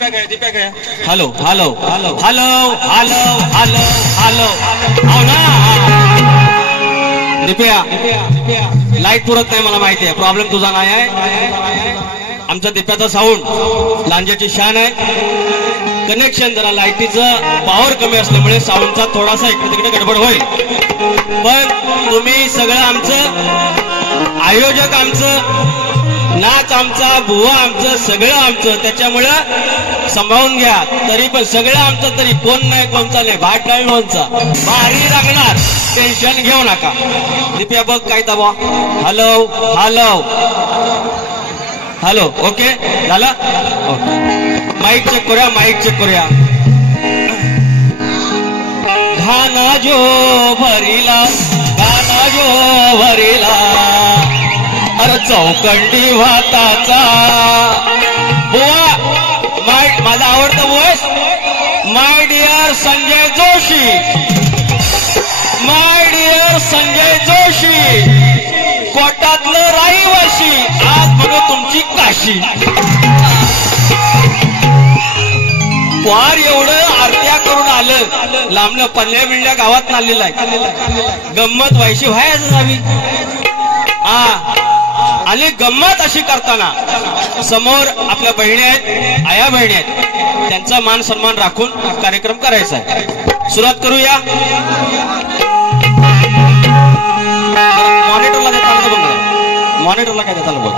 दीपक गया hello hello hello hello hello hello hello हो ना दीप्या लाईट पुरत नाही मला माहिती आहे प्रॉब्लेम तुझा नाही आहे आमचा दीप्याचा साऊंड लांजाची शान आहे कनेक्शन जरा लाईटीचं पॉवर कमी असल्यामुळे साऊंडचा थोडासा इकडे तिकडे गडबड होईल पण तुम्ही सगळं आमचं आयोजक आमचं नाच आमचा बुवा आमचं सगळं आमचं त्याच्यामुळं सांभाळून घ्या तरी पण सगळं आमचं तरी कोण नाही कोणचा नाही भाट नाही लोणचा भारी लागणार टेन्शन घेऊ नका दीप्या बघ काय दाबा हॅलो हॅलो हॅलो ओके झालं ओके माईक चेक करूया घाना जो भरीला अरे चौकंडी भाताचा बुवा माझा आवडता voice my dear Sanjay Joshi कोटातलं रहिवाशी आज म्हणू तुमची काशी वार एवढं आरत्या करून आलं लांबनं पल्ल्या मिळल्या गावात आलेलं आहे गंमत व्हायची व्हायच हवी आणि गंमत अशी करताना समोर आपल्या बहिणी आहेत आया बहिणी आहेत त्यांचा मान सन्मान राखून कार्यक्रम करायचा आहे सुरुवात करूया मॉनिटरला काय देताना बघ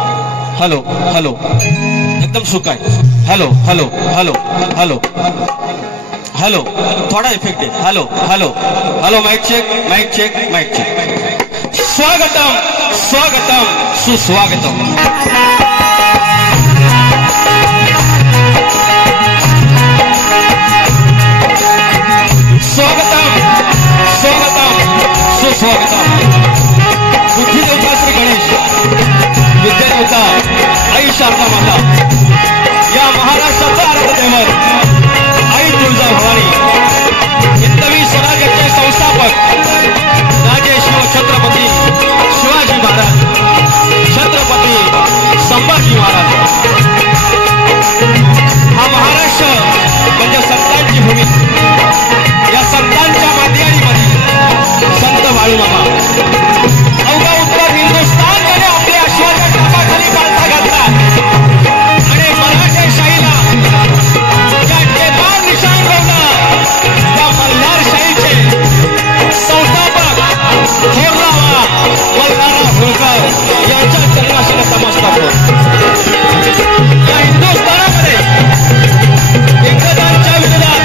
हॅलो हॅलो एकदम सुख आहे hello hello hello hello hello थोडा इफेक्ट आहे hello hello hello mic check स्वागतम सुस्वागतम सुस्वागतम बुद्धी देवता श्री गणेश विद्या देवता आई शारदा माता या महाराष्ट्राचा आराध्य दैवत आई तुळजा भवानी हिंदवी स्वराज्याचे संस्थापक राजे शिव छत्रपती शिवाजी महाराज छत्रपती संभाजी महाराज हा महाराष्ट्र म्हणजे संतांची भूमी या संतांच्या माध्यमामध्ये संत बाळूमामा अवघा उत्तर हिंदुस्थान मध्ये आपल्या अश्वाच्या टापाखाली पालथा घातला आणि मराठे शाहीला ज्या टेपावर निशाण ठेवलं त्या मल्हार शाहीचे संस्थापक थोररावा मल्हारराव होळकर यांच्या चरणाशी नतमस्तक या हिंदुस्थानामध्ये इंग्रजांच्या विरोधात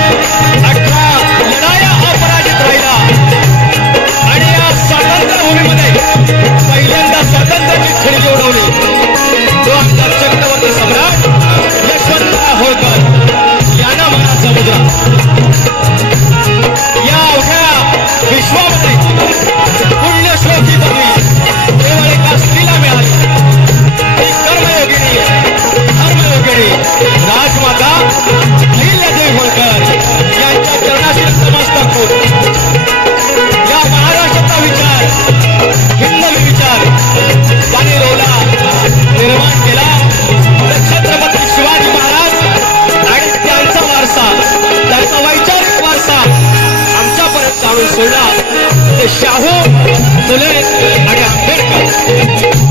18 लढाया अपराजित राहिला आणि या स्वातंत्र्य भूमीमध्ये पहिल्यांदा स्वातंत्र्याची खिळगी उडवली तो आमचा चक्रवर्ती सम्राट यशवंतराव होळकर यांना मनाचा मुद्रा या अवघ्या विश्वामध्ये पुण्यश्लोकी पदवी केवळ एका स्त्रीला मिळाली ती कर्मयोगिनी धर्मयोगिनी राजमाता अहिल्यादेवी होळकर यांच्या चरणाशी नतमस्तक होत या महाराष्ट्राचा विचार हिंदवी विचार त्यांनी रोवला निर्माण केला छत्रपती शिवाजी महाराज आणि त्यांचा वारसा त्यांचा वैचारिक वारसा आमच्यापर्यंत आणून सोडला ते शाहू फुले आणि आंबेडकर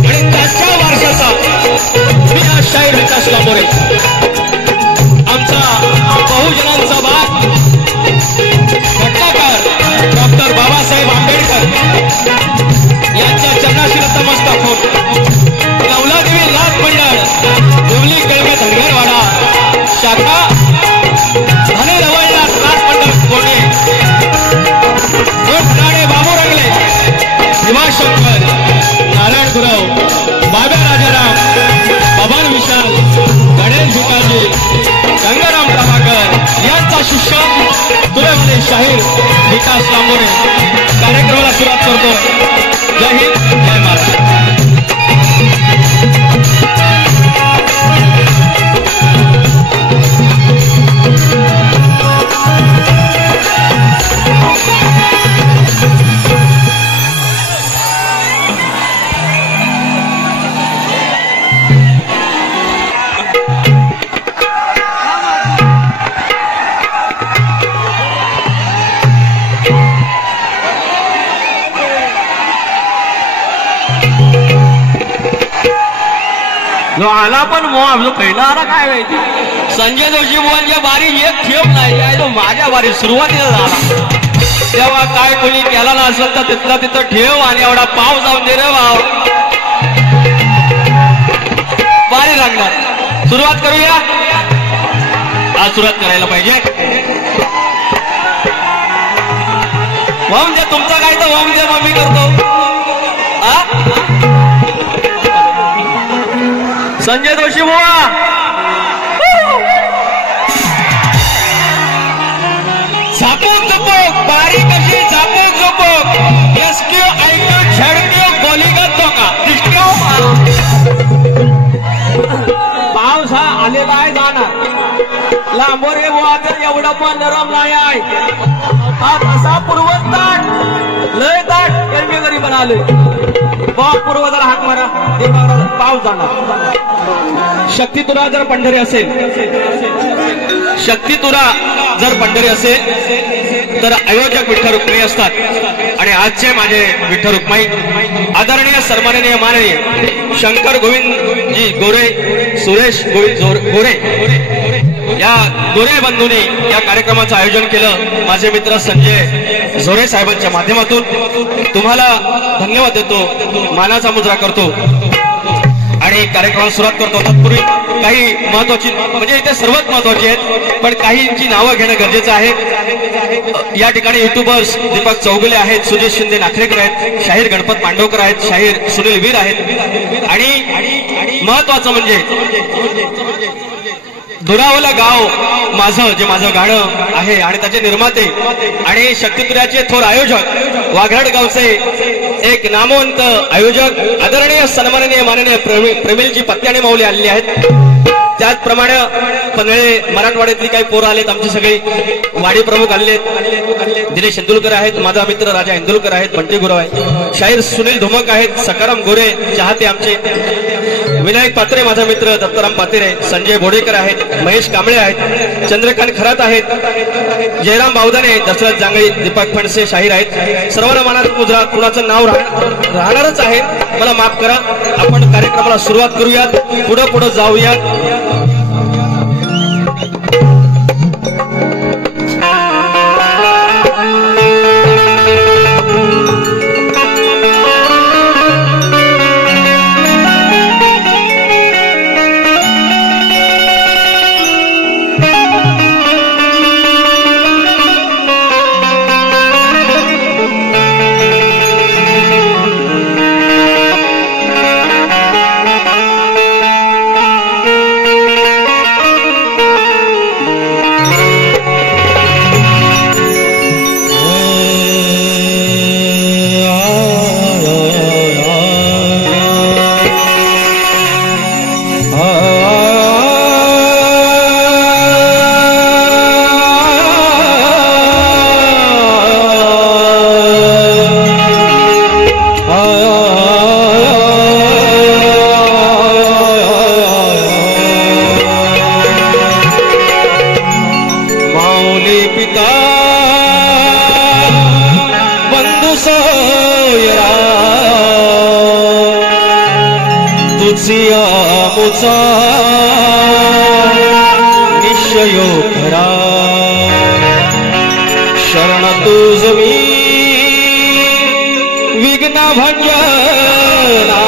आणि त्यांच्या वारसाचा मी आज शाहीर विकास लांबोरे आमचा बहुजनांचा बाप घटनाकार डॉक्टर बाबासाहेब आंबेडकर यांच्या चरणाशी नतमस्तक होत नवलादेवी नाथ मंडळ देवली कळमे धनगरवाडा शाखा धने रवळनाथ नाथ मंडळ कोणे राणे बाबू रंगले भीमाशंकर नारायण गुरव बाब्या राजाराम बबन विशाल गणेश भिकाजी गंगाराम प्रभाकर यांचा शिष्य तुरेवाले शाहीर विकास लांबोरे कार्यक्रमाला सुरुवात करतो जय हिंद जय महाराष्ट्र जो आला पण जो पहिला आला काय माहिती. संजय जोशी बुवांच्या बारी एक ठेप नाही काय तो माझ्या बारी सुरुवातीला झाला तेव्हा काय कोणी केला नसेल तर तिथला तिथं ठेव आणि एवढा पाव जाऊन दे रे भाव. बारी लागणार. सुरुवात करूया. आज सुरुवात करायला पाहिजे. वाहून द्या तुमचा काय तर वाहून द्या मग मी करतो. संजय जोशी बुवा झापूक झोपूक बारी कशी झापूक झोपूक एसक्यू ऐक्यू झडक्यू गोलीगत धोका दिसतो. पाऊस हा आलेला आहे जाणार लांबोरे बुवा तर एवढा पण नरम नाही आहे. हा तसा पूर्वताट लय ताट कमी घरी बनाले पूर्व जरा हाक मारा पाऊस जाणार. शक्ती तुरा जर पंढरी असेल शक्ती तुरा जर पंढरी असेल तर आयोजक विठ्ठल रुक्माई असतात आणि आजचे माझे विठ्ठल रुक्माई आदरणीय सन्माननीय माननीय शंकर गोविंदजी गोरे सुरेश गोविंद गोरे या गोरे बंधूंनी या कार्यक्रमाचं आयोजन केलं. माझे मित्र संजय झोरे साहेबांच्या माध्यमातून तुम्हाला धन्यवाद देतो. मानाचा मुजरा करतो आणि कार्यक्रमाला सुरुवात करतो. तत्पूर्वी काही महत्वाची म्हणजे इथे सर्वात महत्वाची आहेत पण काहींची नावं घेणं गरजेचं आहे. या ठिकाणी युट्यूबर्स दीपक चौगुले आहेत, सुजेश शिंदे नाखरेकर आहेत, शाहीर गणपत मांडवकर आहेत, शाहीर सुनील वीर आहेत आणि महत्वाचं म्हणजे धुरावलं गाव माझं जे माझं गाणं आहे आणि त्याचे निर्माते आणि शक्तितुऱ्याचे थोर आयोजक वाघाड गावचे एक नामवंत आयोजक आदरणीय सन्माननीय माननीय प्रेमिलजी पत्त्याने माऊली आलेली आहेत. त्याचप्रमाणे पनळे मराठवाड्यातली काही पोरं आलेत. आमची सगळी वाडी प्रमुख आलेले आहेत. दिनेश इंदुलकर आहेत, माझा मित्र राजा इंदुलकर आहेत, बंटी गुरव आहे, शाहीर सुनील धुमक आहेत, सकाराम गोरे चाहते आमचे, विनायक पात्रे माझा मित्र दत्ताराम पात्रे, संजय बोडेकर आहेत, महेश कांबळे आहेत, चंद्रकांत खरात आहेत, जयराम बावदाने, दशरथ जांगळी, दीपक फणसे शाहीर आहेत. सर्वांना मानाचा मुजरा. कुणाचं नाव राहणारच आहे मला माफ करा. आपण कार्यक्रमाला सुरुवात करूयात. पुढे पुढे जाऊयात. निश्चयो खरा शरण तुझ मी विघ्न भंजना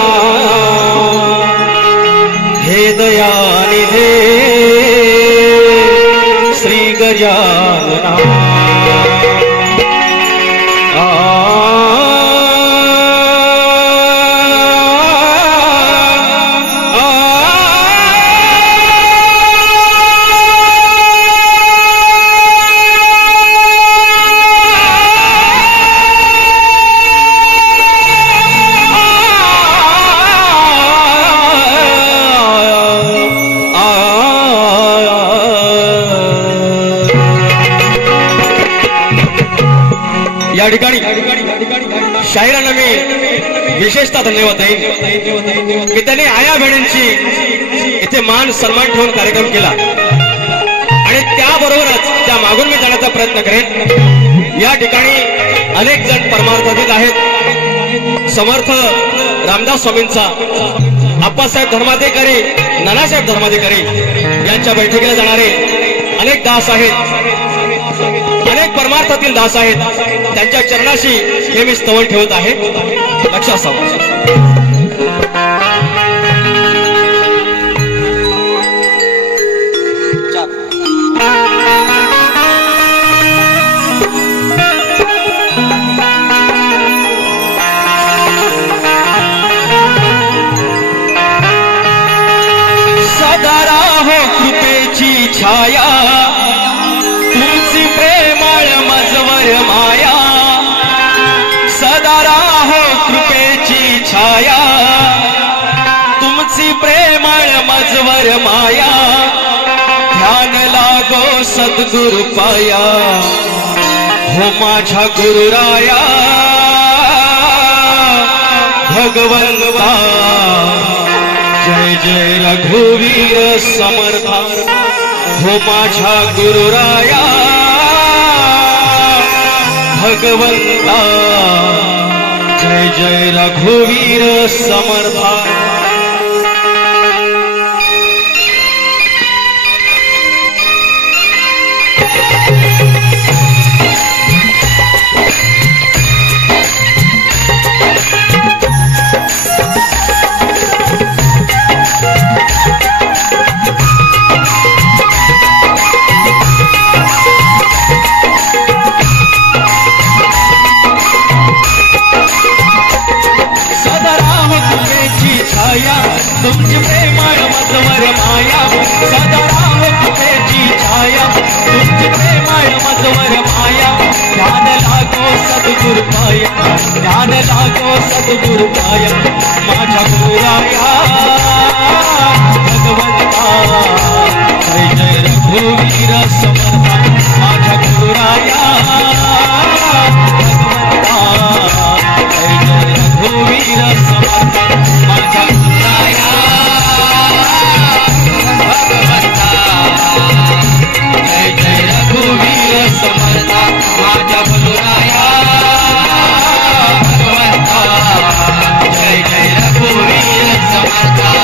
हे दयानिधे श्री गजानना. या ठिकाणी शाहिरांना मी विशेषतः धन्यवाद देईन की त्यांनी आया बहिणींची इथे मान सन्मान ठेवून कार्यक्रम केला आणि त्याबरोबरच त्या मागून मी जाण्याचा प्रयत्न करेन. या ठिकाणी अनेक जण परमार्थातीत आहेत. समर्थ रामदास स्वामींचा आप्पासाहेब धर्माधिकारी, नानासाहेब धर्माधिकारी यांच्या बैठकीला जाणारे अनेक दास आहेत, अनेक परमार्थातील दास आहेत. त्यांच्या चरणाशी हे मी स्तवन ठेवत आहे. लक्ष असावं. सदारा हो कृपेची छाया, तुमची प्रेमळ मजवर माया. सदारा हो कृपेची छाया, तुमची प्रेमळ मजवर माया. ध्यान लागो सद्गुरु पाया, हो माझ्या गुरुराया भगवंता. जय जय रघुवीर समर्था, हो माझ्या गुरुराया भगवंता. जय जय रघुवीर समर्था. तुमची प्रेमळ मजवर माया. सदारा हो कृपेची छाया, तुमची प्रेमळ मजवर माया. ध्यान लागो सद्गुरु पाया, ध्यान लागो सद्गुरु पाया. माझ्या गुरुराया भगवंता. जय जय रघुवीर समर्था, माझ्या गुरुराया भगवंता. जय जय रघुवीर समर्था, माझ्या गुरुराया भगवंता. जय जय रघुवीर समर्था, माझ्या गुरुराया भगवंता. जय जय रघुवीर समर्था.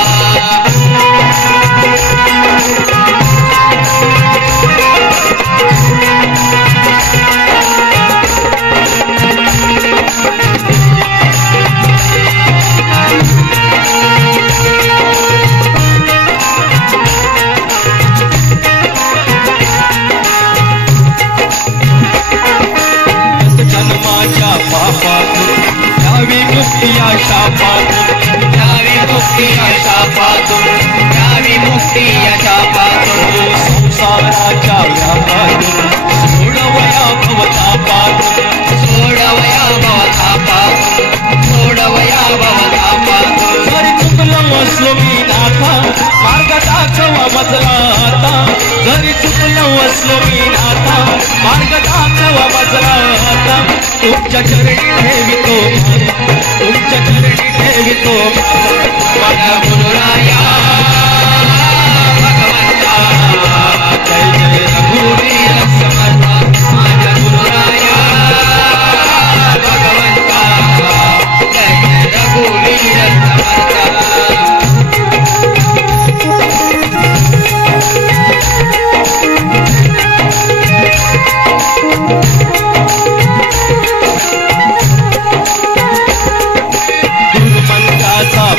द्यावी मुक्ती आशा पातून, द्यावी मुक्ती आशा पातून, द्यावी मुक्ती आशा पातून. संसाराच्या व्यापातून सोडवया भवता पातून, सोडवया भवता पातून, सोडवया भवता पातून. जरी चुकलो असलो मी नाथा, मार्ग दाखवा मजला आता. जरी चुकलो असलो मी नाथा, मार्ग दाखवा मजला आता. तुमच्या चरणी ठेवितो, तुमच्या चरणी ठेवितो माझ्या गुरुराया भगवंता. जय जय रघुवीर समर्था, माझ्या गुरुराया भगवंता. जय जय रघुवीर समर्था.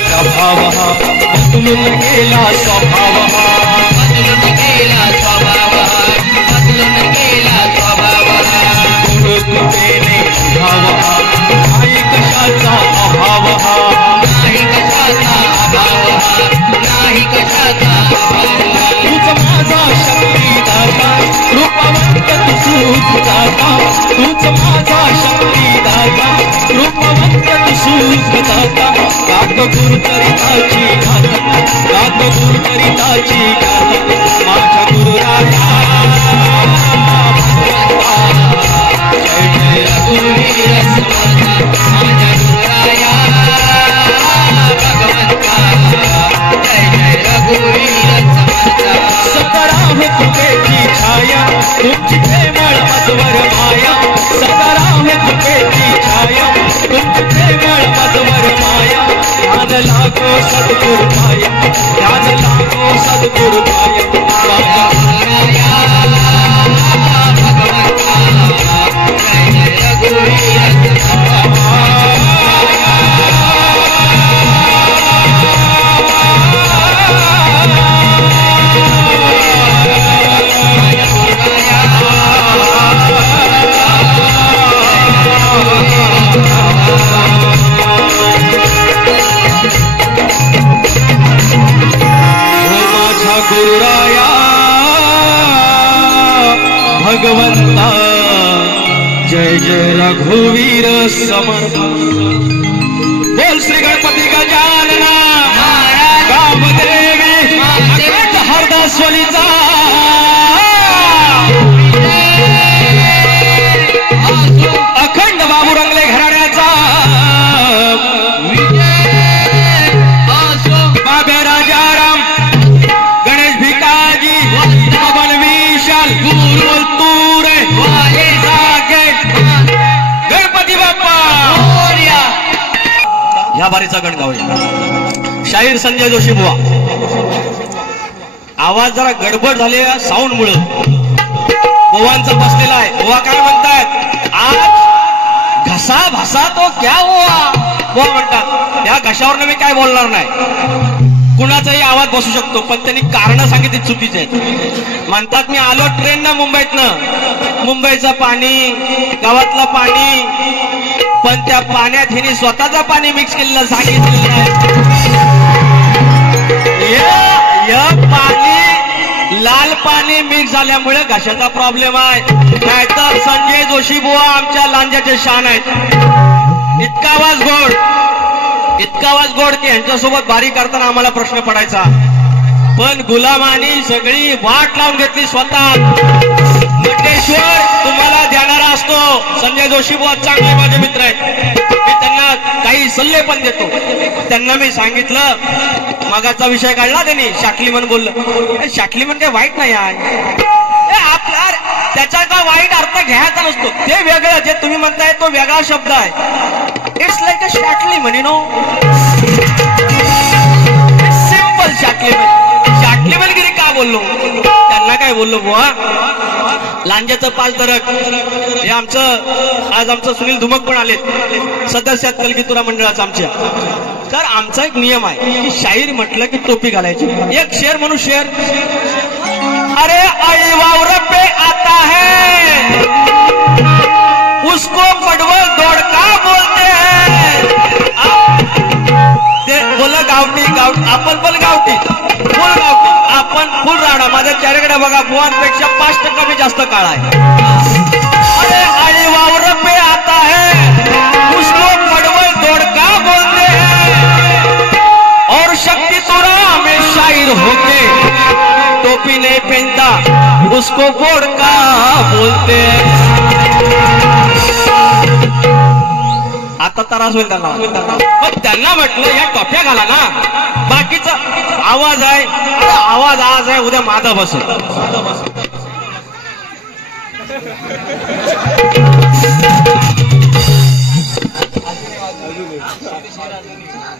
प्रभाव बदलून गेला स्वभाव, बदलून गेला स्वभाव, बदलून गेला स्वभाव. गुरुकृपेने भाव, नाही कशाचा अभाव, नाही कशाचा अभाव, नाही कशाचा अभाव. तूच माझा शक्तिदाता, रूपवंत तू सुखदाता. तूच माझा शक्तिदाता, रूपवंत तू सुखदाता. गात गुरुचरिताची गाथा, गात गुरुचरिताची गाथा. माझ्या गुरुराया भगवंता. जय जय रघुवीर समर्था, माझ्या गुरुराया भगवंता. जय जय रघुवीर समर्था. सदारा हो कृपेची छाया, तुमची प्रेमळ मजवर माया. सदारा हो कृपेची छाया, तुमची प्रेमळ मजवर माया. ध्यान लागो सद्गुरु सद्गुरु पाया ध्यान लागो सद्गुरु पाया गुरुराया भगवंता जय जय रघुवीर समर्थ बोल श्री गणपती गजानना कामदेवी हरदासवलीचा अखंड बाबू रंगले घराण्याचा बाबे राजाराम गणेश भिकाजी पवन विशाल गुरुतुरे गणपती बाप्पा या बारीचा गण गाऊया शाहीर संजय जोशी बुवा आवाज जरा गडबड झाले साऊंड मुळे बुवांचा बसलेला आहे बुवा काय म्हणतायत आज घसा भासा तो क्या हुआ बुवा म्हणतात त्या घशावर मी काय बोलणार नाही कुणाचाही आवाज बसू शकतो पण त्यांनी कारण सांगितली चुकीचे आहेत म्हणतात मी आलो ट्रेननं मुंबईचं पाणी गावातलं पाणी पण त्या पाण्यात हिने स्वतःचं पाणी मिक्स केलेलं सांगितलेलं नाही पाणी लाल पाणी मिक्स झाल्यामुळे घशाचा प्रॉब्लेम आहे नाहीतर संजय जोशी बुवा आमच्या लांजाचे शान आहेत इतका आवाज गोड की यांच्यासोबत बारी करताना आम्हाला प्रश्न पडायचा पण गुलामानी सगळी वाट लावून घेतली स्वतः मंडेश्वर तुम्हाला देणारा असतो संजय जोशी बुवा चांगले माझे मित्र आहेत मी त्यांना काही सल्ले पण देतो त्यांना मी सांगितलं मगाचा विषय काढला त्यांनी शाकलीमन बोललं शाकलीमन काही वाईट नाही आहे आपला त्याचा का वाईट अर्थ घ्यायचा नसतो ते वेगळं जे तुम्ही म्हणताय तो वेगळा शब्द आहे it's like a Shaktimaan you know simple शाकलीमनगिरी का बोललो त्यांना काय बोललो बुवा लांजाचं पालतरक हे आमचं सुनील धुमक पण आले सदस्य आहेत कलगीतुरा मंडळाचा आमच्या तर आमचा एक नियम आहे की शाहीर म्हटलं की टोपी घालायची एक शेर म्हणून शेर अरे अळीवावर पे आता है उसको पडवल दोडका बोलते हैं ते बोला गावठी आपण पण गावठी फुल गावठी आपण फुल राडा माझ्या चेहऱ्याकडे बघा बुवांपेक्षा 5% मी जास्त काळा आहे अरे अळीवावर पे आता है उसको पडवल दोडका बोलते हैं और शक्ति तोरा में शायर होके टोपी नहीं पहनता उसको बोडका बोलते हैं आता त्रास होईल त्यांना पण त्यांना म्हटलं या टोप्या घाला ना बाकीचा आवाज आहे आवाज आज आहे उद्या माझा बसेल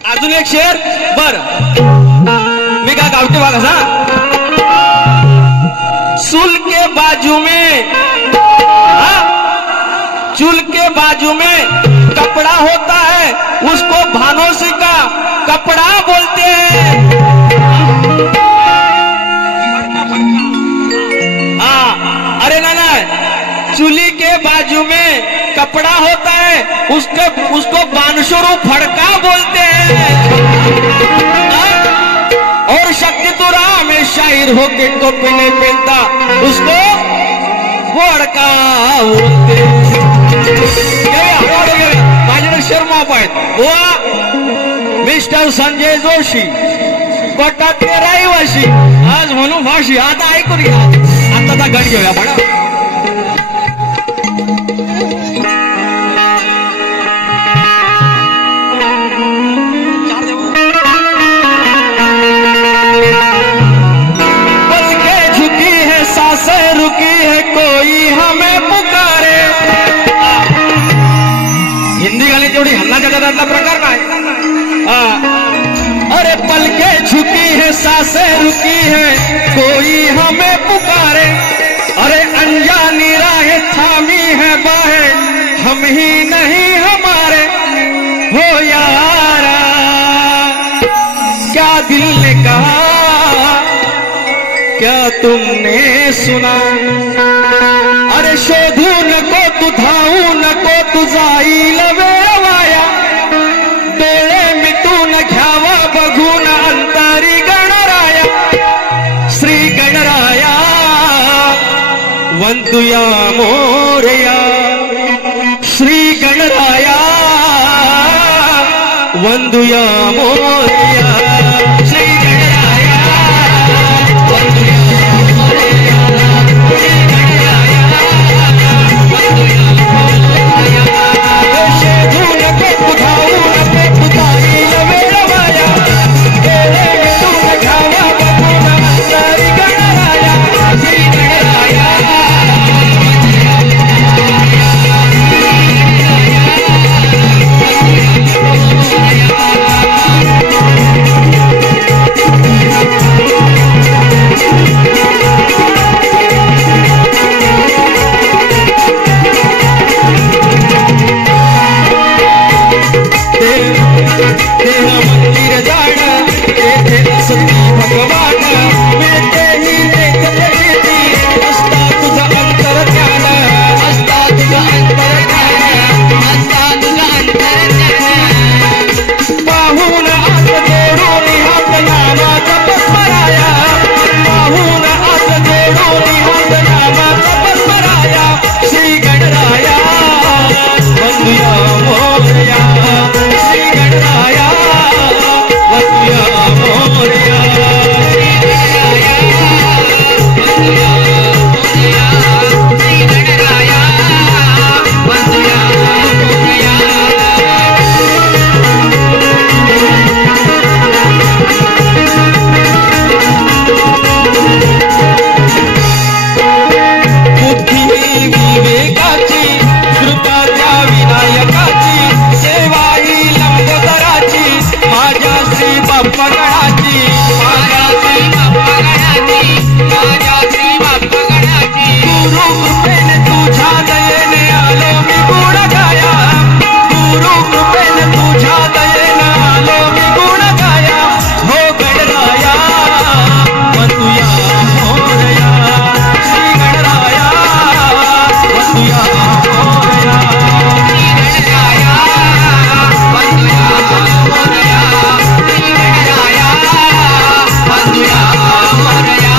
अजून एक शेर बर मी का गावठी भाग असा चूल के बाजू में चूल के बाजू में कपड़ा होता है उसको भानोसी का कपड़ा बोलते हैं हाँ अरे ना चूली के बाजू में कपड़ा होता है उसको बानशुरू फड़का बोलते हैं और शक्ति तुरा में शायर होके टोपी नहीं पहनता उसको फड़का बोलते माझ्याकडे शर्माप आहेत बुवा मिस्टर संजय जोशी कोटातले रहिवाशी आज म्हणून भाषी आता ऐकून घ्या आताचा गण घेऊया आपण रुकी है कोई हमें पुकारे हिंदी गाणी तेवढी हल्ला जगातला प्रकार नाही अरे पलके है सांसें रुकी है, कोई हमें पुकारे। अरे अनजानी राहें थामी है बाहें, हम ही नहीं हमारे हो यारा। क्या दिल ने कहा, क्या तुमने सुना? अरे शोधू नको तू, धावू नको तू, जाईल वेळ वाया। डोळे मिटून घ्यावा बघून अंतरी गणराया। श्री गणराया वंदुया मोरया, श्री गणराया वंदुया मोरया। श्री गणराया वंदुया मोरया, श्री गणराया वंदुया मोरया। शोधू नको तू, धावू नको तू, जाईल वेळ वाया। डोळे मिटून घ्यावा बघून अंतरी गणराया। श्री गणराया तेरा मंदिर जाण, तेथे असती भगवान। मिळते ही देखत येती, असता तुझा अंतर्ज्ञान, असता तुझा अंतर्ज्ञान, असता तुझा अंतर्ज्ञान। पाहून आत जोडून हात नामाचा पस्मराया, पाहून आत जोडून हात नामाचा पस्मराया। श्री गणराया वंदुया मोरया, श्री गणराया वंदुया मोरया। श्री गणराया वंदुया मोरया, श्री गणराया वंदुया मोरया। बुद्धी विवेकाची, कृपा त्या विनायकाची, सेवा ही लंबोदराची, माझ्या श्री बाप्पा गणाची, माझ्या श्री बाप्पा गणाची, माझ्या श्री बाप्पा गणाची। गुरु कृपेने तुझ्या दयेने आलो मी गुण गाया, गुरु कृपेने तुझ्या दयेने आलो मी गुण गाया। हो गणराया वंदुया मोरया, श्री गणराया वंदुया मोरया। श्री गणराया वंदुया मोरया, श्री गणराया वंदुया मोरया।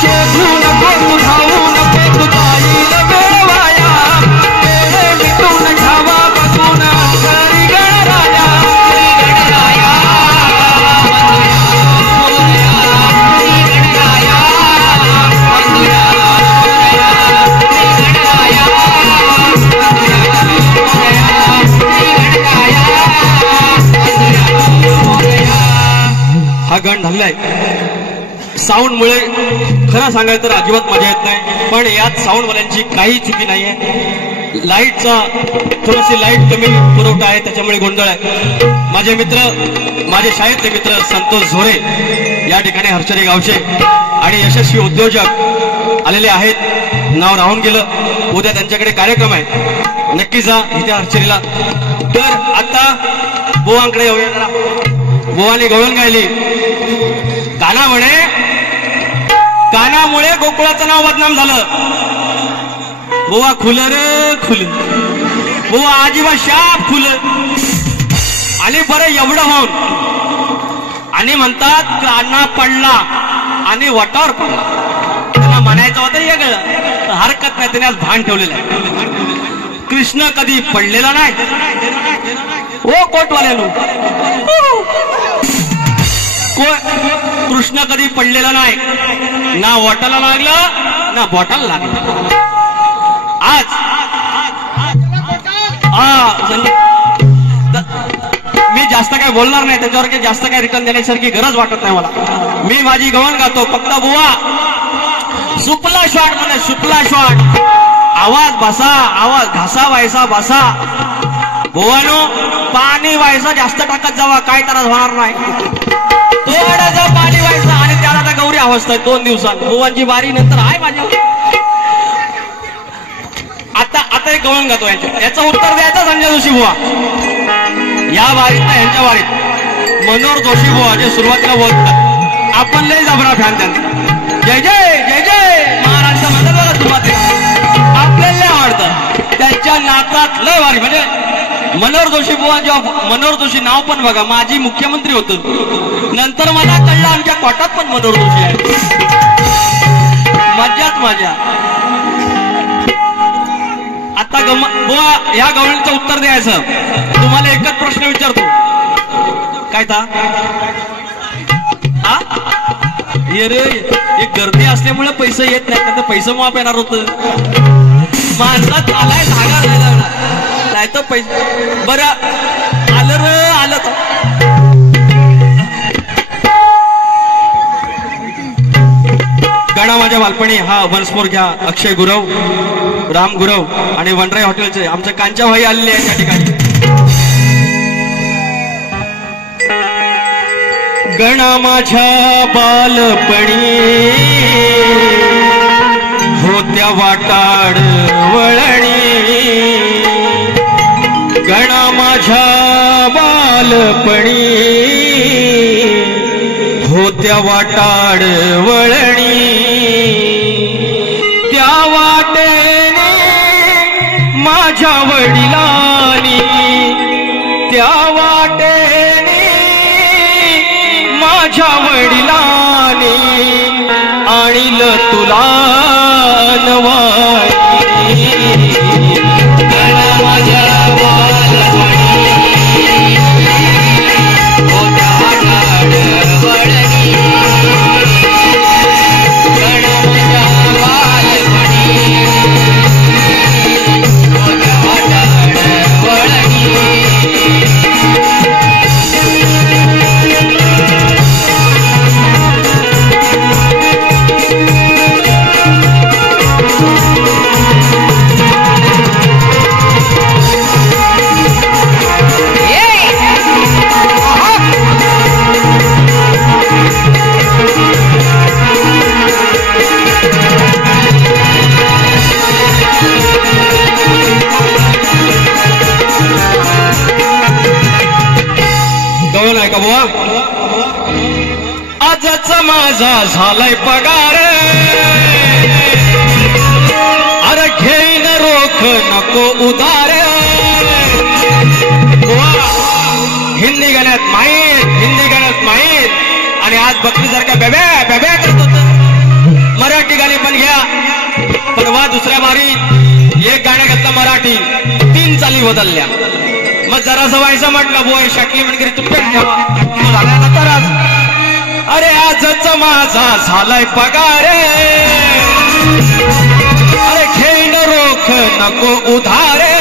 शोधू नको तू, धावू नको तू, जाईल वेळ वाया। डोळे मिटून घ्यावा बघून अंतरी गणराया। श्री गणराया वंदुया मोरया, श्री गणराया वंदुया मोरया। श्री गणराया वंदुया मोरया, श्री गणराया वंदुया मोरया। हा गण धरलाय साऊंडमुळे, खरं सांगायचं तर अजिबात मजा येत नाही, पण यात साऊंडवाल्यांची काही चुकी नाहीये। लाईटचा थोडीशी लाईट कमी पुरवठा आहे, त्याच्यामुळे गोंधळ आहे। माझे मित्र, माझे शाळेतले मित्र संतोष झोरे या ठिकाणी हर्षरी गावचे आणि यशस्वी उद्योजक आलेले आहेत, नाव राहून गेलं। उद्या त्यांच्याकडे कार्यक्रम आहे, नक्की जा इथे हर्षरीला। तर आता बुवांकडे येऊया जरा। बुवाने गवळण गायली, काना म्हणे, कानामुळे गोकुळाचं नाव बदनाम झालं। बुवा खुल रे खुल, बुवा आजीबा शाप खुल। आणि बरं एवढं होऊन आणि म्हणतात काना पडला आणि वटावर पडला, त्यांना म्हणायचं होतं वेगळं, हरकत नाही, त्याने आज भान ठेवलेलं आहे। कृष्ण कधी पडलेला नाही ओ कोटवाल्यानो, कृष्ण कधी पडलेला नाही, ना वाटाला लागलं ना बोटाला लागलं। आज मी जास्त काय बोलणार नाही, त्याच्यावर काही जास्त काय रिटर्न देण्यासारखी गरज वाटत नाही मला। मी माझी गवण गातो, फक्त बुवा सुपला शॉट म्हणे, सुपला शॉट, आवाज बसा, आवाज घासा व्हायचा बसा। बुवानो पाणी व्हायचा जास्त टाकत जावा, काय त्रास होणार नाही। तो थोडंसं पाणी व्हायचं आणि त्याला आता गौरी अवस्था आहे 2 दिवसात. बुवांची बारी नंतर आहे माझ्या. आता एक गवळण गातो याचं उत्तर द्यायचं संजय जोशी बुवा. या वारीत ना यांच्या वारीत मनोहर जोशी बुवा जे सुरुवातीला बोलतात, आपण लय जबरा फॅन त्यांचा. जय जय जय जय महाराष्ट्र म्हणतात बघा सुरुवातीला, आपल्याला लय आवडतं. त्यांच्या नाचात लय वारी म्हणजे मनोहर जोशी बुवा. जेव्हा मनोहर जोशी नाव पण बघा, माजी मुख्यमंत्री होतं. नंतर मला कळलं आमच्या कोटात पण मनोहर जोशी आहे. मज्जाच मजा. आता बुवा या गवळीचं उत्तर द्यायचं. तुम्हाला एकच प्रश्न विचारतो. काय ता हे रे, एक गर्दी असल्यामुळे पैसे येत नाही, तर पैसे माफ येणार होत. माणसा चालाय धागा राहिला नाही तर पैसे. बरं आलं रे आलं तर गणा माझ्या बालपणी. हा वन्समोर घ्या. अक्षय गुरव, राम गुरव आणि वनराय हॉटेलचे आमच्या कांच्या भाई आलेले आहेत या ठिकाणी. गणा माझ्या बालपणी होत्या वाटाड वळणी. गणा माझ्या बालपणी होत्या वाटाड वळणी. त्या वाटेने माझ्या वडिलांनी, त्या वाटेने माझ्या वडिलांनी आणील तुला नवाई. गणा माझ्या बालपणी होत्या वाटाड वळणी. गणा माझ्या बालपणी होत्या वाटाड वळणी. आजच माझा झालाय पगार, अरे घेईन रोख नको उधार. हिंदी गाण्यात माहीत, हिंदी गाण्यात माहीत. आणि आज बकरीसारख्या बेब्या बेब्या करत होत. मराठी गाणी पण घ्या. परवा दुसऱ्या बारीत एक गाणं घेतलं मराठी, 3 चाली बदलल्या. मग जरासं व्हायचं म्हटलं बोय शकली म्हणजे तुमच्या ठेवा झाल्यानंतर आज. अरे आजच माझा झालाय पगार, अरे घेईन रोख नको उधारे.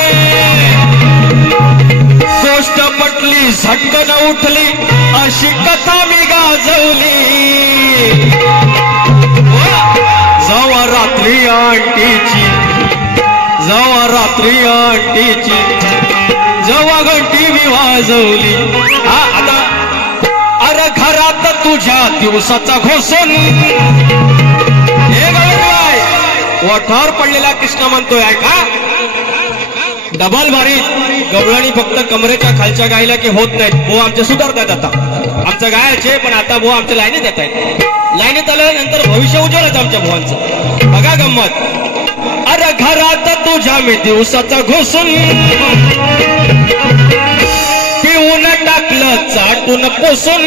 गोष्ट पटली झटकन उठली अशी कथा मी गाजवली. जवा रात्री आंटीची, जवा रात्री आंटीची जवा घंटी मी वाजवली. हा आता अरे घरात तुझ्या दिवसाचा घोसून हे गवळीबाई ओठावर पडलेला कृष्ण म्हणतोय ऐका. डबल भारी गवळणी फक्त कमरेच्या खालच्या गायला की होत नाहीत. भाऊ आमचे सुधारतात. आता आमचं गायचे पण आता भाऊ आमच्या लाईनीत येत आहेत. लाईनीत आल्यानंतर भविष्य उज्ज्वलच आमच्या भावांचं. बघा गंमत. अरे घरात तुझ्या मी दिवसाचा घोसून पिऊन टाकलं चाटून पोसून.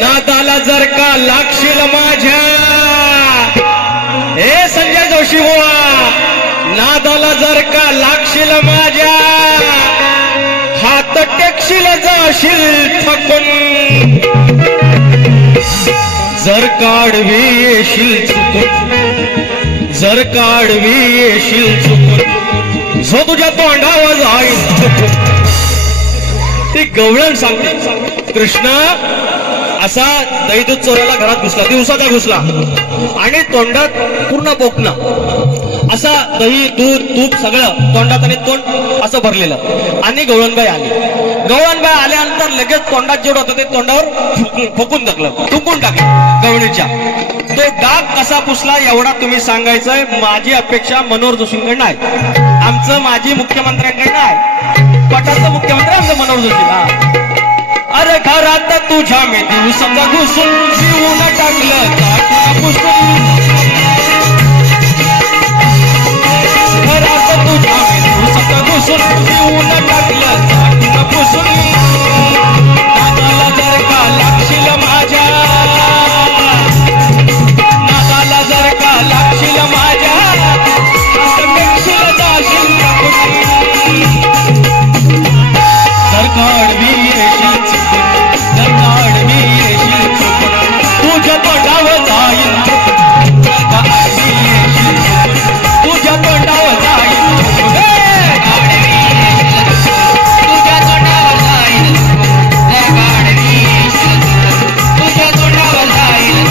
नादाला जर का लागशील माझ्या, हे संजय जोशी बुवा, नादाला जर का लागशील माझ्या, हात टेकशील जाशील थकून. जर काढवी येशील चुकून, जर काढवी येशील चुकून, जो तुझ्या तोंडावर जाईल. ती गवळण सांगते. कृष्ण असा दही दूध चोरायला घरात घुसला, दिवसाचा घुसला आणि तोंडात पूर्ण बोकणं. असं दही दूध तूप सगळं तोंडात आणि तोंड असं भरलेलं. आणि गवळणबाई आली. गवळणबाई आल्यानंतर लगेच तोंडात जेवढं होतं ते तोंडावर फुकून टाकलं, थुकून टाकलं गवळणीच्या. तो डाग कसा पुसला एवढा तुम्ही सांगायचंय. माझी अपेक्षा मनोहर जोशींकडनं आहे, आमचं माजी मुख्यमंत्र्यांकडनं आहे. पटाचं मुख्यमंत्री आमचं मनोहर जोशी. अरे घरात तुझ्या मी दिवसाचा घुसून पिऊन टाकलं काटून पुसून. घरात तुझ्या मी दिवसाचा घुसून पिऊन टाकलं काटून पुसून. नादाला जर का लागशील माझ्या, नादाला जर का लागशील माझ्या, जाशील जर काढवी तुझ्या तोंडावर जाईल, तुझ्या तोंडावर जाईल, तुझ्या तोंडावर जाईल, तुझ्या तोंडावर जाईल.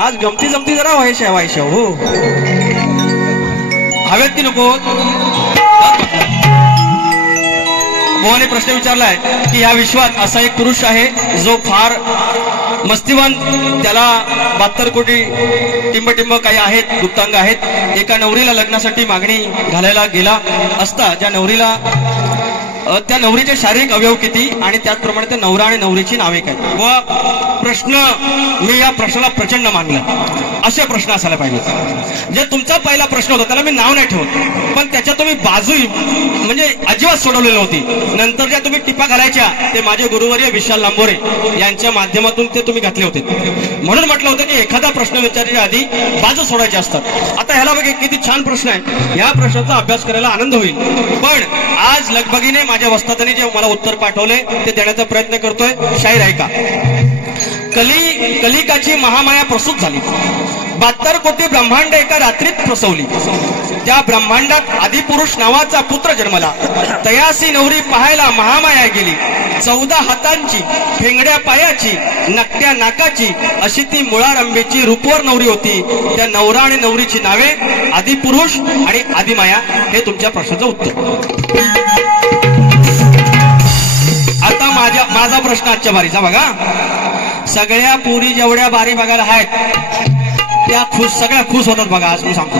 आज गमती जमती जरा व्हायच्या हो, हवेत की नको. मोहने प्रश्न विचारलाय की या विश्वात असा एक पुरुष आहे जो फार मस्तीवान, त्याला 72 कोटी टिंबटिंब काही आहेत, गुप्तांग आहेत. एका नवरीला लग्नासाठी मागणी घालायला गेला असता ज्या नवरीला त्या नवरीचे शारीरिक अवयव किती आणि त्याचप्रमाणे त्या नवरा आणि नवरीची नावे काय. व प्रश्न मी या प्रश्नाला प्रचंड मानलं. असे प्रश्न असायला पाहिजे. जे तुमचा पहिला प्रश्न होता त्याला मी नाव नाही ठेवत, पण त्याच्या तुम्ही बाजू म्हणजे अजिबात सोडवलेली नव्हती. नंतर ज्या तुम्ही टिपा घालायच्या ते माझे गुरुवर्य विशाल लांबोरे यांच्या माध्यमातून ते तुम्ही घातले होते. म्हणून म्हटलं होतं की एखादा प्रश्न विचारण्याच्या आधी बाजू सोडायचे असतात. आता ह्याला बघा किती छान प्रश्न आहे. या प्रश्नाचा अभ्यास करायला आनंद होईल. पण आज लगबगीने माझ्या वस्तादाने जे मला उत्तर पाठवले ते देण्याचा प्रयत्न करतोय. शाहीर ऐका. कलिकाची महामाया प्रसूत झाली. 72 कोटी ब्रह्मांड एका रात्रीत प्रसवली. त्या ब्रह्मांडात आदिपुरुष नावाचा पुत्र जन्मला. तयासी नवरी पाहायला महामाया गेली. 14 हातांची, ठेंगड्या पायाची, नकट्या नाकाची अशी ती मुळारंभेची रूपवर नवरी होती. त्या नवरा आणि नवरीची नावे आदिपुरुष आणि आदिमाया. हे तुमच्या प्रश्नाचं उत्तर. आता माझा प्रश्न आजच्या बारीचा बघा. सगळ्या पुरी जेवढ्या बारी बघायला आहेत त्या सगळ्या खुश होतात बघा. आज मी सांगतो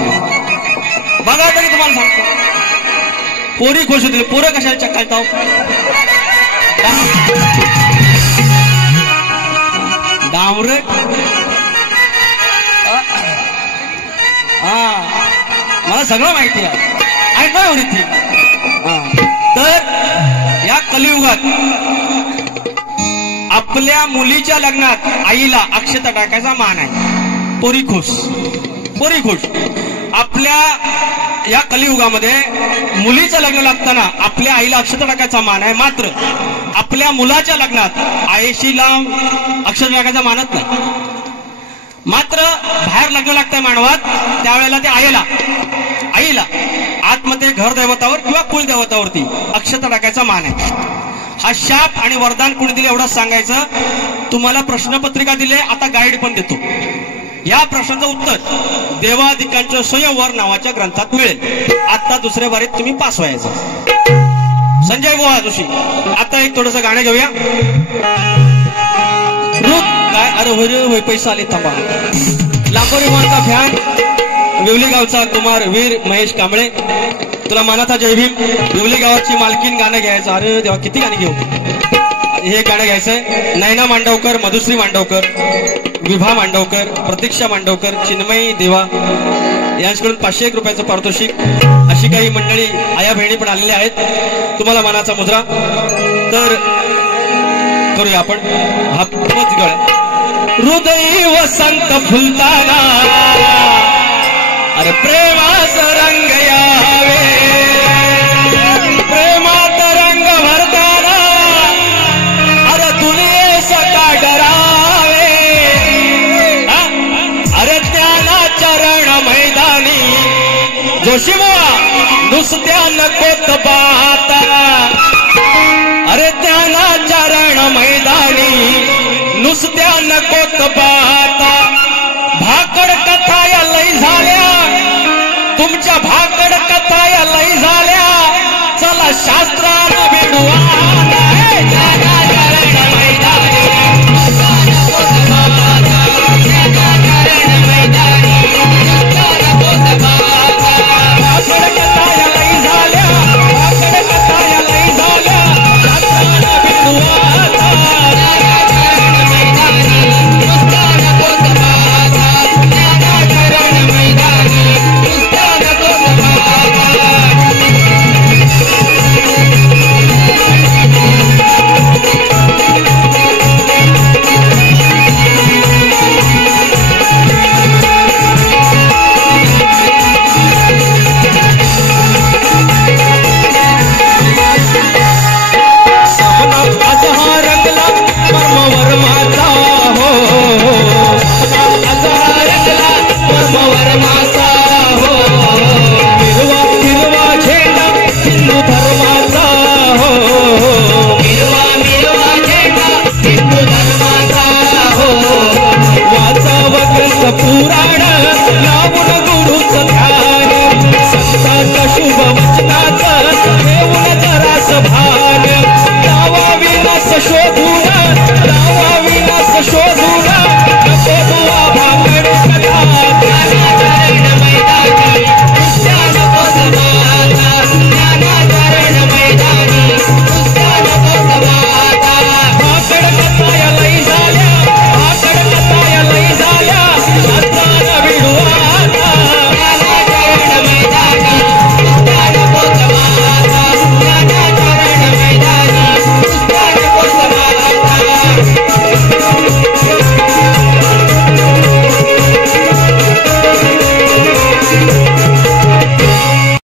बघा तरी तुम्हाला सांगतो. पोरी खुश होतील. पोरं कशाला चक्कालताव. डांबरे मला सगळं माहिती आहे. ऐकणार एवढी ती. तर या कलियुगात आपल्या मुलीच्या लग्नात आईला अक्षता टाकायचा मान आहे. पोरी खुश, पोरी खुश. आपल्या या कलियुगामध्ये मुलीचं लग्न लागताना आपल्या आईला अक्षता टाकायचा मान आहे. मात्र आपल्या मुलाच्या लग्नात आईशीला अक्षता टाकायचा मानत नाही. मात्र बाहेर लग्न लागतंय मानवात त्यावेळेला ते आईला आतमध्ये घर दैवतावर किंवा कुलदैवतावरती अक्षता टाकायचा मान आहे. हा शाप आणि वरदान कोणी दिले एवढंच सांगायचं. तुम्हाला प्रश्नपत्रिका दिले, आता गाईड पण देतो. या प्रश्नाचं उत्तर देवादिकांच्या स्वयंवर नावाच्या ग्रंथात मिळेल. आता दुसऱ्या बारीत तुम्ही पास व्हायचं. संजय गोवा जोशी. आता एक थोडंसं गाणं घेऊया. काय अरे होय पैसा आले थांबा. लांबोरी मानचा फॅन विवली गावचा कुमार वीर महेश कांबळे, तुला मानाचा जय भीम. विवली गावाची मालकीन गाणं घ्यायचं. अरे देवा किती गाणी घेऊ. हे गाणं घ्यायचंय. नैना मांडवकर, मधुश्री मांडवकर, विभा मांडवकर, प्रतीक्षा मांडवकर, चिन्मयी देवा यांच्याकडून 501 रुपयाचं पारितोषिक. अशी काही मंडळी आया बहिणी पण आलेल्या आहेत. तुम्हाला मानाचा मुद्रा. तर करूया आपण हा गळ. हृदय वसंत फुलताना अरे प्रेमाच रंग यावे. प्रेमात रंग भरताना अरे दुनिये सका डरावे. अरे त्याला चरण मैदानी जोशीमुळा नुसत्या नकोत पाहता. अरे त्याला चरण मैदानी नुसत्या नकोत पाहता. भाकड कथा या लई झाल्या. तुमच्या भाकड कथा या लई झाल्या. चला शास्त्रा